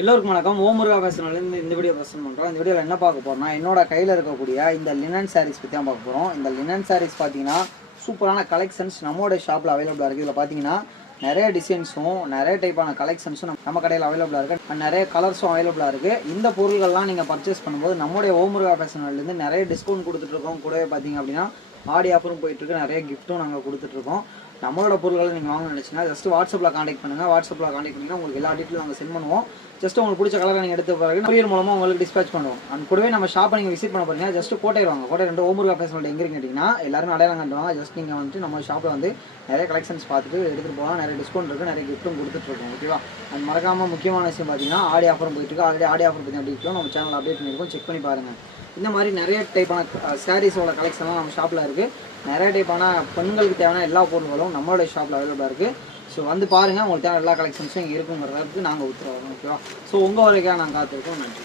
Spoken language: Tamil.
எல்லோருக்கும் வணக்கம். ஓமுருகா ஃபேஷன்லேருந்து இந்த வீடியோ ப்ரெசென்ட் பண்ணுறோம். இந்த வீடியோவில் என்ன பார்க்க போகிறோம்னா, என்னோட கையில் இருக்கக்கூடிய இந்த லினன் சாரீஸ் பற்றி தான் பார்க்க போகிறோம். இந்த லினன் சாரீஸ் பார்த்தீங்கன்னா சூப்பரான கலெக்ஷன்ஸ் நம்மளோட ஷாப்பில் அவைலபிளாக இருக்குது. இதில் பார்த்தீங்கன்னா நிறைய டிசைன்ஸும் நிறைய டைப்பான கலெக்ஷன்ஸும் நம்ம கடையில் அவைலபிளாக இருக்குது. நிறைய கலர்ஸும் அவைலபிளாக இருக்குது. இந்த பொருள்கள்லாம் நீங்கள் பர்ச்சேஸ் பண்ணும்போது நம்மளுடைய ஓமுருகா ஃபேஷன்லேருந்து நிறைய டிஸ்கவுண்ட் கொடுத்துட்ருக்கோம். கூடவே பார்த்தீங்க அப்படின்னா ஆடி ஆஃபரும் போயிட்டுருக்கு. நிறைய கிஃப்ட்டும் நாங்கள் கொடுத்துட்ருக்கோம். நம்மளோட பொருட்களை நீங்கள் வாங்க நினச்சிங்கன்னா ஜஸ்ட் வாட்ஸ்அப்பில் காண்டாக்ட் பண்ணுங்கள். வாட்ஸ்அப்பில் காண்டாக்ட் பண்ணிங்கன்னா உங்களுக்கு எல்லா டீட்டெயிலும் நாங்கள் சென்ட் பண்ணுவோம். ஜஸ்ட் உங்களுக்கு பிடிச்ச கலரை நீங்கள் எடுத்து பிறகு கொரியர் மூலமாக உங்களுக்கு டிஸ்பேச் பண்ணுவோம். அண்ட் கூடவே நம்ம ஷாப்பை நீங்கள் விசிட் பண்ண போகிறீங்க. ஜஸ்ட் கோட்டை வாங்க. கோட்டை 2 ஓமுருகா ஃபேஷன் எங்கே கேட்டிங்கன்னா எல்லாரும் அடையாளம் கட்டுவாங்க. ஜஸ்ட் நீங்கள் வந்துட்டு நம்ம ஷாப்பில் வந்து நிறைய கலெக்ஷன்ஸ் பார்த்துட்டு எடுத்துகிட்டு போகலாம். நிறைய டிஸ்கவுண்ட் இருக்குது, நிறைய கிஃப்ட்டும் கொடுத்துட்ருக்கோம். ஓகேவா? அது மறக்காமல் முக்கியமான விஷயம் பார்த்தீங்கன்னா ஆடி ஆஃபரும் போயிட்டு ஆல்ரெடி ஆடி ஆஃபர் பற்றி அப்படி நம்ம சேனல் அப்டேட் பண்ணியிருக்கோம். செக் பண்ணி பாருங்கள். இந்த மாதிரி நிறைய டைப்பான சாரீஸோட கலெக்ஷன்லாம் நம்ம ஷாப்பில் இருக்குது. நிறைய டைப்பான பெண்களுக்கு தேவையான எல்லா பொருட்களும் நம்மளோட ஷாப்பில் அவைலபிளாக இருக்குது. ஸோ வந்து பாருங்கள், உங்களுக்கு தேவையான எல்லா கலெக்ஷன்ஸும் இங்கே இருக்குங்கிறதுக்கு நாங்கள் உத்தரவாதம். ஓகேவா? ஸோ உங்கள் வரைக்கும் நாங்கள் காத்திருக்கோம். நன்றி.